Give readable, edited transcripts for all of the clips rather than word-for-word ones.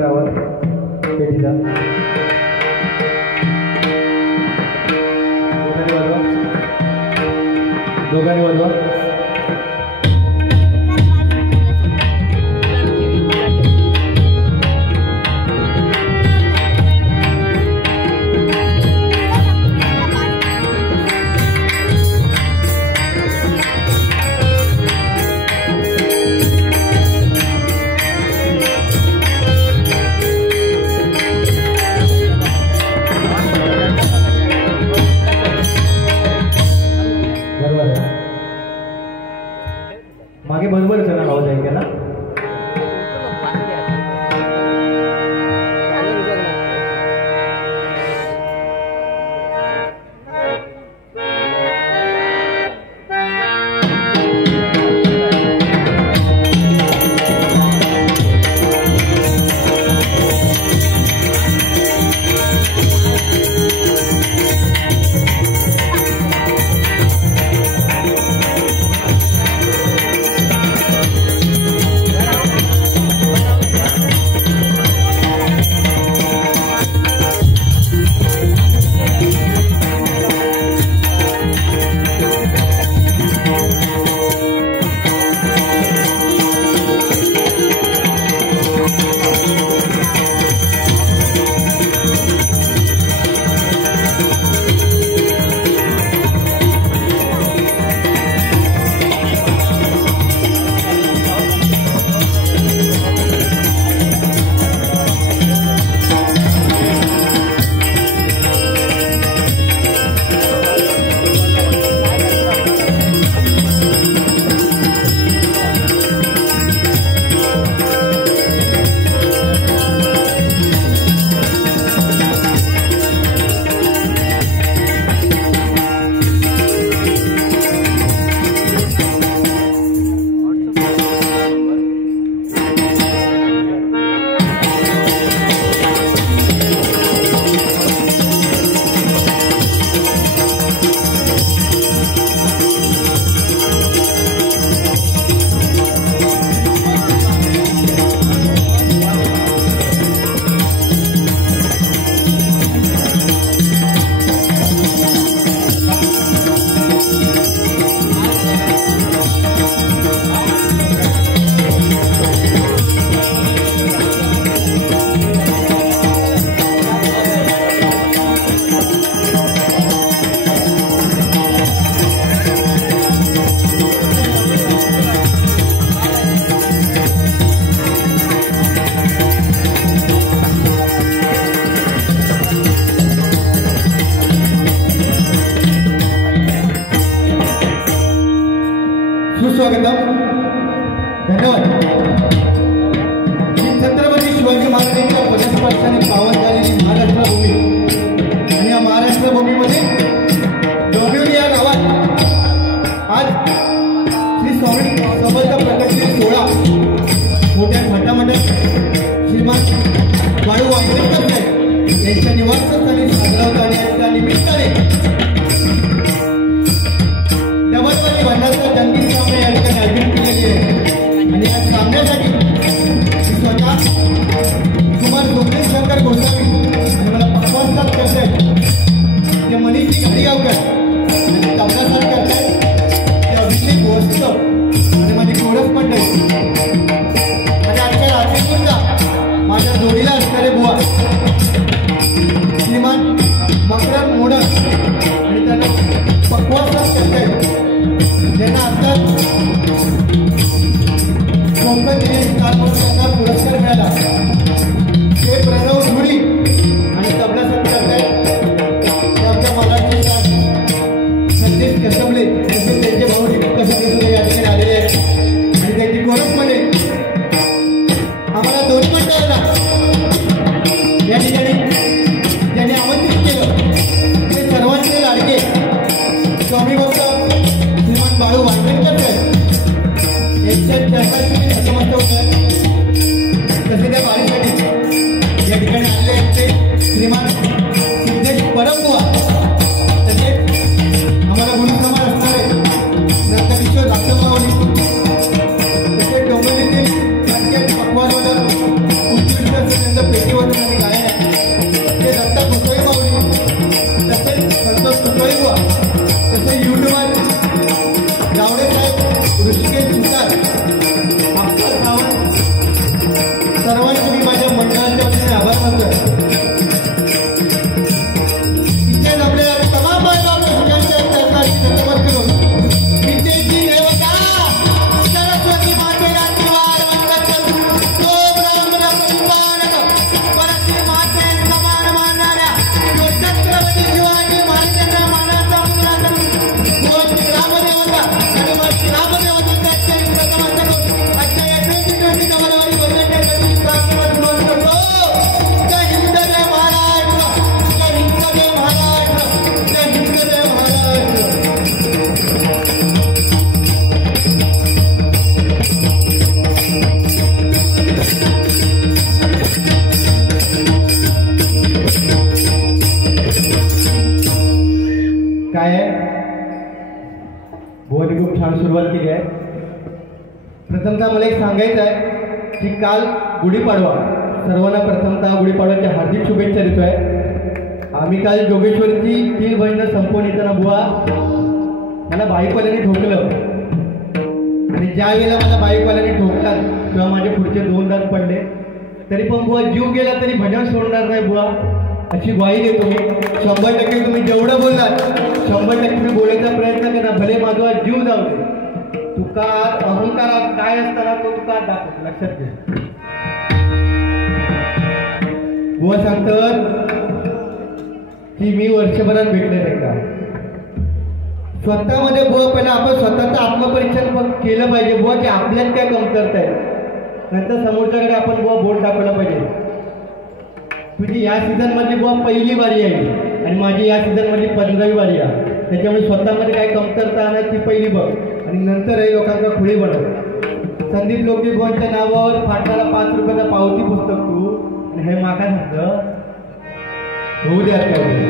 करावा पेटीला दोघांनी वाजवा मागे बरोबर चला आवाज आहे ना सुस्वागतम धन्यवाद छत्रपती शिवाजी महाराजांच्या पदस्पर्शाने पावन झालेली महाराष्ट्र भूमी आणि या महाराष्ट्र भूमीमध्ये डोंबिवली या गावात आज श्री स्वामी समर्थ प्रकटने सोहळा मोठ्या थाटामाटात श्रीमान बाळू वांगेकर साहेब यांच्या निवासस्थानी साजरा होता आणि त्या निमित्ताने डबलवली भांडाचा जंगी सामना या ठिकाणी आयोजित केलेली आहे आणि या सामन्यासाठी स्वतः कुमार सोमेशंकर गोसावी आणि मला पाठवासात करतायत ते मनीषजी घाडीगावकर आणि तबलासात करतायत ते अभिषेक वस्तव आणि माझी गोरख मंडळी आणि आजच्या रात्री सुद्धा माझ्या जोडीला असणारे बुवा श्रीमान मकरंद मोडक आणि त्यांना पक्वासात करतायत ज्यांना आता कोकण त्यांना पुरस्कार मिळाला ते प्रणव धुळी आणि तबलासात करतायत आमच्या मराठी संदेश कसबले तसेच त्यांचे भाऊ कसबले या ठिकाणी आलेले आहेत आणि त्यांची गोरखपणे आम्हाला दोन मंडळांना या ठिकाणी ज्यांनी आमंत्रित केलं ते सर्वांचे लाडके स्वामी भक्त श्रीमान बाळू वांगेकर यांच्या चरणाची नतमस्तक होतं तसे त्या बाळीसाठी या ठिकाणी आलेले आहेत ते श्रीमान सिद्धेश परमबुवा तसेच आम्हाला गुरुसमान असणारे नंतरेश्वर दाखवली तसेच डोंबिवलीतील राजकीय पक्वानवादक उत्कृष्ट मंडळाच्या वतीने आभार मानतोय. इथेच आपल्या तमाम मायबाप सगळ्यांच्या चरणाशी नतमस्तक करून विद्येची देवता सरस्वती मातेला आशीर्वाद वंदन करून तो ब्राह्मण परिपालक परस्त्री माते समान मानणाऱ्या तो छत्रपती शिवाजी महाराजांच्या मानाचा मुलगा करून तो रामदेवता आणि मग रामदेवतेच्या चरित्र नमस्कार करून आजच्या या 2020 कमलवाडी बंधनच्या गती प्रार्थना सुरू करतो. जय हिंद जय महाराष्ट्र, जय हिंद जय महाराष्ट्र, जय हिंद जय महाराष्ट्र. काय आहे बुवानी खूप छान सुरुवात केली आहे. प्रथमतः मला एक सांगायचं आहे की काल गुढीपाडवा, सर्वांना प्रथमतः गुढीपाडव्याच्या हार्दिक शुभेच्छा देतोय. आम्ही काल जोगेश्वरची 3 बहिणं संपवून येताना बुवा मला बाईकवाल्याने ठोकलं आणि ज्या वेळेला मला बाईकवाल्याने ठोकलात तेव्हा माझे पुढचे 2 दात पडले. तरी पण बुवा जीव गेला तरी भजन सोडणार नाही बुवा, अशी ग्वाही देतो मी. 100% तुम्ही जेवढं बोललात 100% मी बोलायचा प्रयत्न करा, भले माझा जीव जाऊ दे. तुका अहंकारात काय असताना तो तुका दाखवतो, लक्षात घे. बुवा सांगतात की मी वर्षभरात भेटले नाही का. स्वतःमध्ये बुवा पहिला आपण स्वतःचं आत्मपरीक्षण केलं पाहिजे बुवा की आपल्यात काय कमतरता आहे, नंतर समोरच्याकडे आपण बुवा बोट दाखवलं पाहिजे. तुझी या सीझन मधली बुवा पहिली बारी आहे आणि माझी या सीझन मधली 15वी बारी आहे. त्याच्यामुळे स्वतःमध्ये काय कमतरता आहे ती पहिली बघ आणि नंतर हे लोकांचा खुळी बनव. संदीप लोके बुवांच्या नावावर फाटणारा 5 रुपयाचा पावती पुस्तक तू आणि हे माका सांगतं होऊ द्या काय.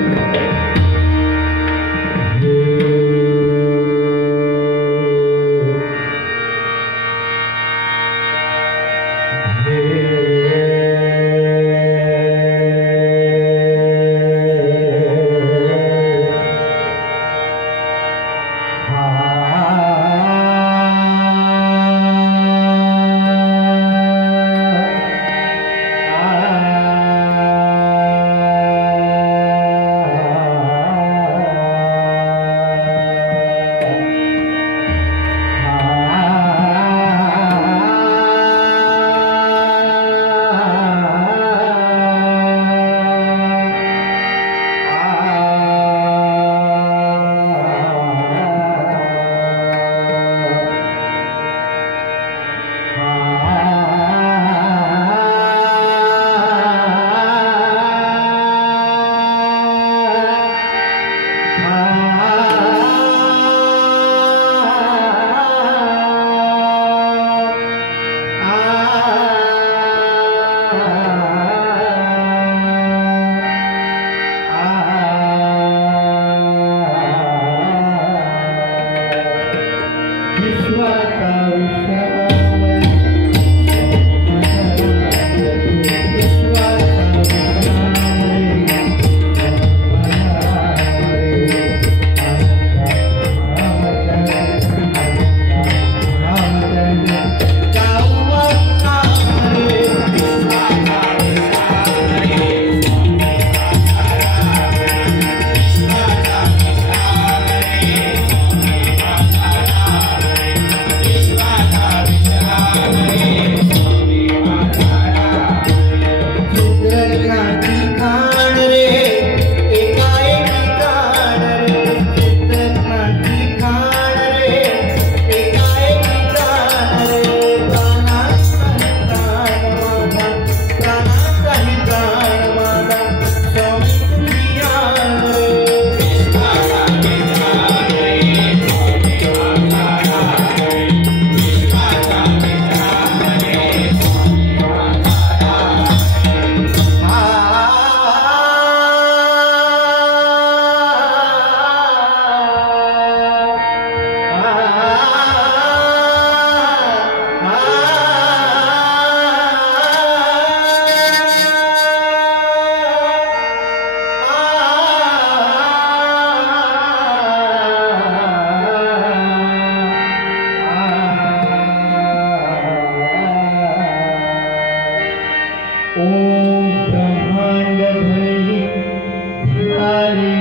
ब्रह्मांड ध्वनी झाली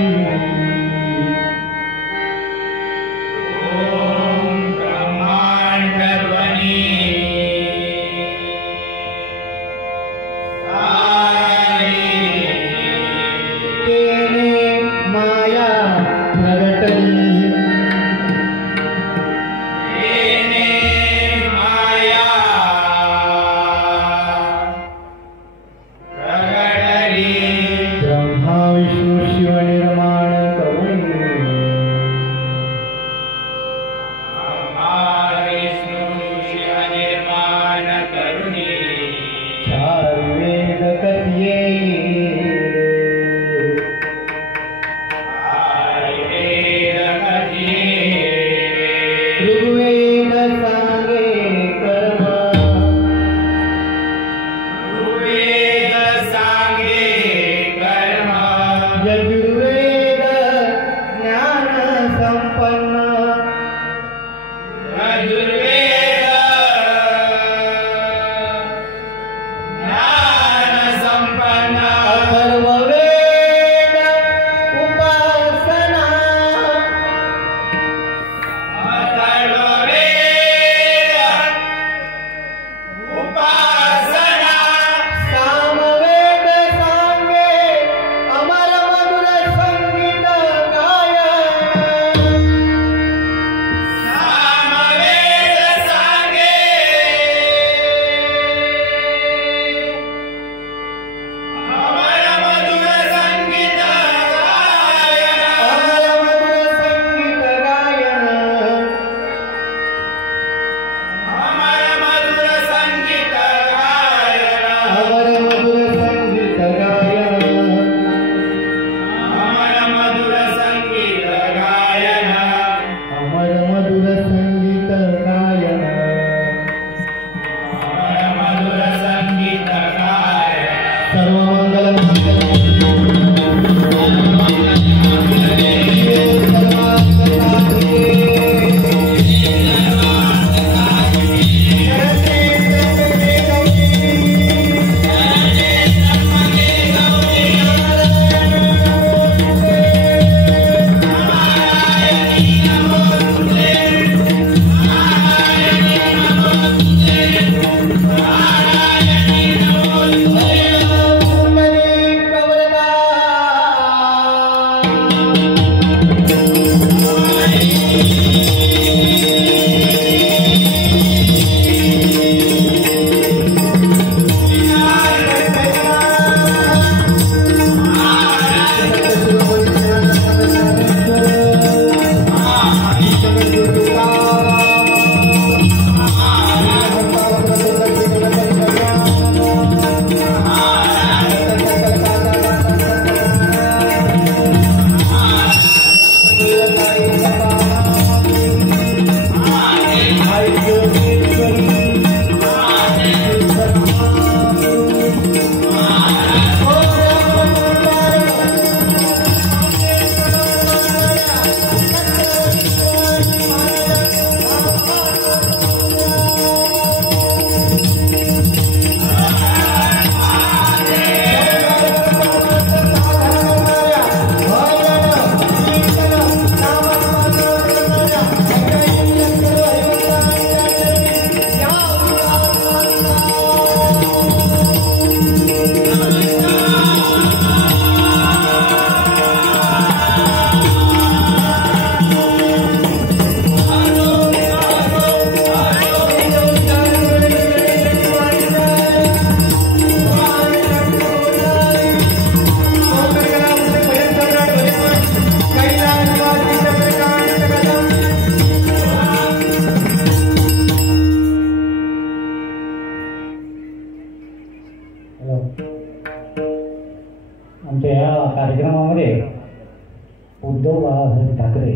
उद्धव बाळासाहेब ठाकरे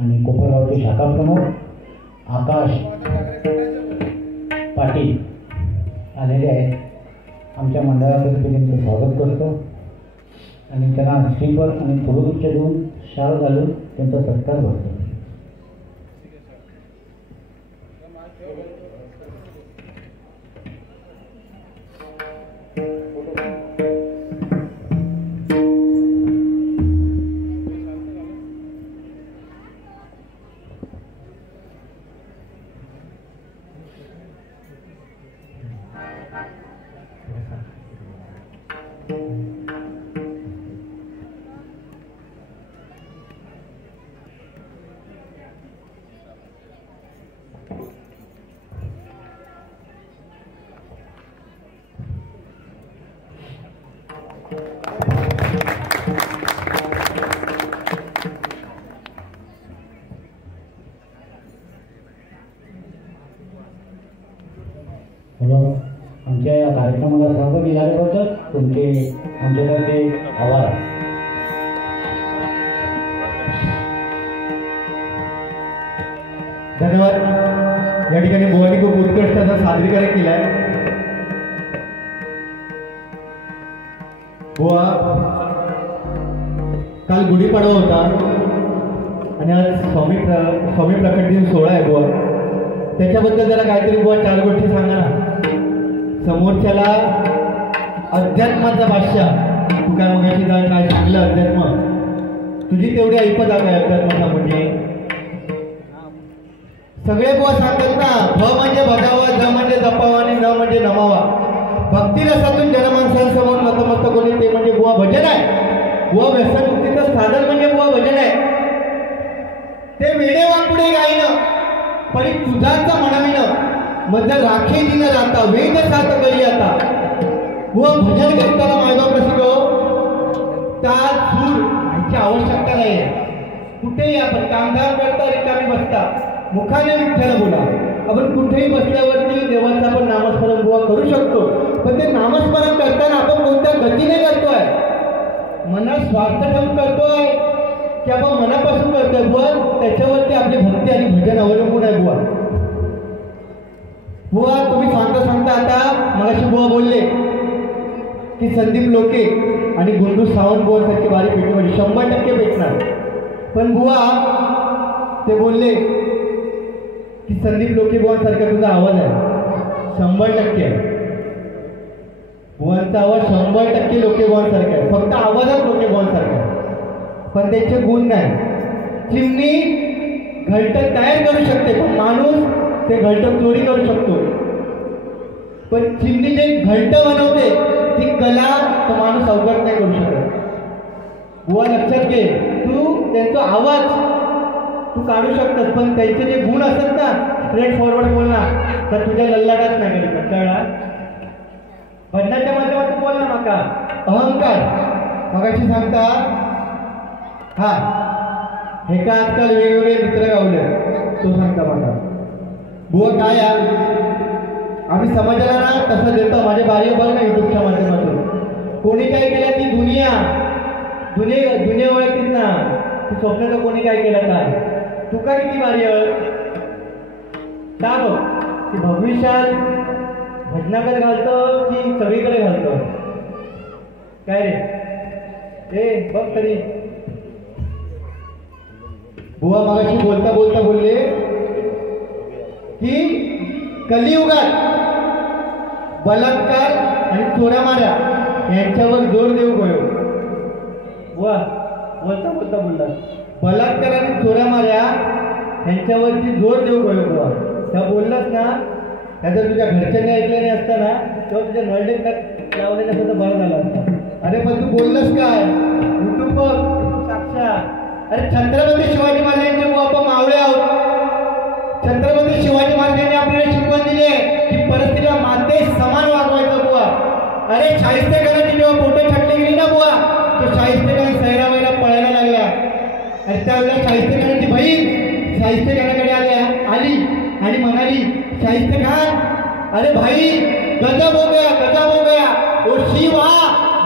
आणि कोपरगावचे शाखा प्रमुख आकाश पाटील आलेले आहेत. आमच्या मंडळातर्फे त्यांचं स्वागत करतो आणि त्यांना श्रीफळ आणि फुलगुच्छ देऊन शाल घालून त्यांचा सत्कार करतो. तुमचे आमच्याकडे आभार. धन्यवाद. या ठिकाणी बुवानी खूप उत्कृष्ट असा सादरीकरण केलाय. बुवा काल गुढीपाडवा होता आणि आज स्वामी प्रकट दिन सोहळा आहे बुवा. त्याच्याबद्दल जरा काहीतरी बुवा 4 गोष्टी सांगा ना. समोरच्याला अध्यात्माचा बादशाह तू काय मगाशी काय सांगलं अध्यात्म तुझी तेवढी ऐपत आहे अध्यात्माचा म्हणजे सगळे बुवा सांगतात ना. भ म्हणजे बजावा, ज म्हणजे जपावा आणि न म्हणजे नमावा. भक्ती रसातून जनमानसांसमोर नतमस्तक होणे ते म्हणजे बुवा भजन आहे. बुवा व्यसनमुक्तीचं साधन म्हणजे बुवा भजन आहे. ते वेडेवा पुढे गायनं परी तुझाचा म्हणाविनं मध्य राखे दिन राहता वेद सात करी आता. बुवा भजन करताना मायबाप रसिको ताल सूर यांची आवश्यकता नाही आहे. कुठेही आपण कामधाम करता रिकामी बसता मुखाने विठ्ठल बोला. आपण कुठेही बसल्यावरती देवाचं आपण नामस्मरण बुवा करू शकतो. पण ते नामस्मरण करताना आपण कोणत्या गतीने करतोय. मनात स्वार्थ ठेवून करतोय की आपण मनापासून करतोय बुवा त्याच्यावरती आपली भक्ती आणि भजन अवलंबून आहे बुवा. बुवा तुम्ही सांगता आता मगाशी बुवा बोलले की संदीप लोके आणि गुंडू सावंत बुवांसारखी वारी पेटमध्ये 100% भेटणार. पण बुवा ते बोलले की संदीप लोके बुवांसारखा तुझा आवाज आहे 100% आहे. बुवांचा आवाज 100% लोके बुवांसारखा आहे. फक्त आवाजात लोके बुवांसारखा आहे पण त्यांचे गुण नाही. चिमणी घरटं तयार करू शकते पण माणूस ते घरटं चोरी करू शकतो. पण चिमणी जे घरटं बनवते ती कला तो माणूस अवघड नाही करू शकत. बुवा लक्षात घे तू त्यांचा आवाज तू काढू शकतस पण त्यांचे जे गुण असतात ना स्ट्रेट फॉरवर्ड बोलणार तर तुझ्या लल्लाटात नाही कधी कळला. भजनाच्या माध्यमातून बोल ना माका अहंकार मगाशी सांगता हा हे का आजकाल वेगवेगळे मित्र गावले तो सांगता मला. बुवा काय आम्ही समाजाला ना तसं देतो. माझे बारी बघ ना युट्यूबच्या माध्यमातून कोणी काय केलं ती दुनिया ओळखतीत ना ती स्वप्नाचं कोणी काय केलं काय तू का किती बारी का बघ ती भविष्यात भजनाकडे घालतो की सगळीकडे घालतो काय रे ए बघ तरी. बुवा मगाशी बोलता बोलले की कलियुगात बलात्कार आणि चोऱ्या माऱ्या यांच्यावर जोर देऊ गयो. बुवा बोलता बोलला बलात्कार आणि चोऱ्या माऱ्या यांच्यावरती जोर देऊ गयो. बुवा त्या बोललास ना त्या जर तुझ्या घरच्यांनी ऐकलं नाही असतं ना तेव्हा तुझ्या नळडे लावले नसतं तर बरं झालं असतं. अरे पण तू बोललंस काय युट्यूब बघ साक्षात. अरे छत्रपती शिवाजी महाराजांचे आपण मावळे आहोत. छत्रपती शिवाजी महाराजांनी आपल्याला शिकवण दिली आहे की परिस्थितीला माते समान वागवायचं बुवा. अरे शाहिस्तेखानाची जेव्हा फोटो छाटली गेली ना बुवा तो शाहिस्तेखान सैरावैरा पळायला लागला आणि त्यावेळेला शाहिस्तेखानाची बहीण शाहिस्तेखानाकडे आली आणि म्हणाली शाहिस्तेखान अरे भाई गजब हो गया वो शिवा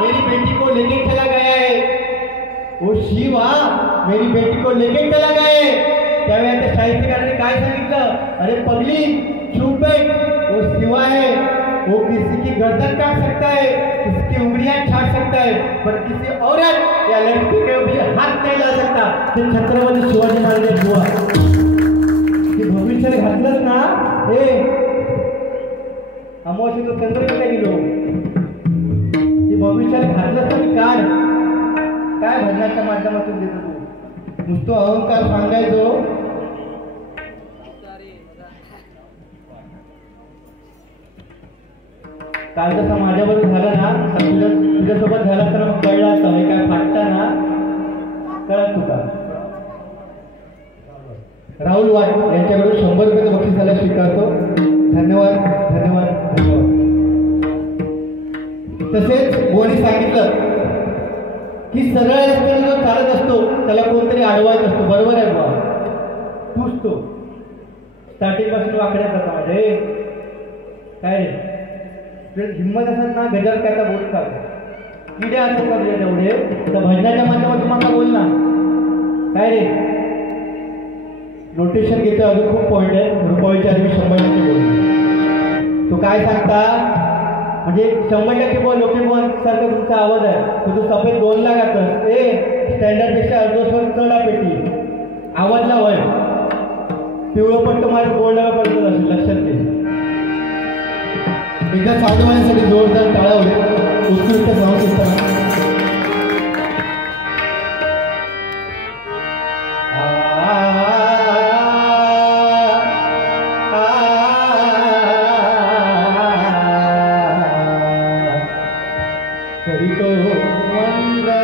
मेरी बेटी को लेके चला गया है. वो शिवा मेरी बेटी को लेके चला गए. त्यावेळेला त्या शाहिस्तेखानाने काय सांगितलं अरे पगली चुप बैठ वो शिवा है वो किसी की गर्दन काट सकता है किसी की उंगलियां छाट सकता है पर किसी औरत या लड़की के ऊपर हाथ नहीं डाल सकता. ते छत्रपती शिवाजी महाराज बुवा की भविष्यात घातलंच ना हे अमावस्येचं चंद्र काय गेलो की भविष्यात घातलंच तर काय भजनाच्या माध्यमातून देतो तू नुसतो अहंकार सांगायचो. काल जसं माझ्याबरोबर झालं ना तुझ्यासोबत झालं तर मग कळलं असतं हे काय फाटता ना कळत तुका. राहुल वाट यांच्याकडून 100 रुपयाचं बक्षीसाला स्वीकारतो. धन्यवाद. तसेच बोनी सांगितलं की सरळ रस्त्याने जो चालत असतो त्याला कोणतरी अडवायच असतो. बरोबर आहे बाबा तूच तो स्टार्टिंग पासून वाकड्यात जाता माझ्या काय रे हिंमत असत ना गजर काय आता बोल का किडे असत का तुझ्या तेवढे तर भजनाच्या माध्यमातून मला बोल ना काय रे नोटेशन घेतो अजून खूप पॉईंट आहे रुपयाच्या आधी 100% बोल तू काय सांगता म्हणजे 100% बोल लोके बोल सारखं तुमचा आवाज आहे तू सफेद 2 ला घातस स्टँडर्ड पेक्षा अर्धस्वर चढा पेटी आवाजला वय पिवळं पट्ट माझं गोल्डला पडत असेल लक्षात घे एकदा साधूवाण्यासाठी जोरदार टाळा होते उत्कृष्ट संस्था करी तो वंदना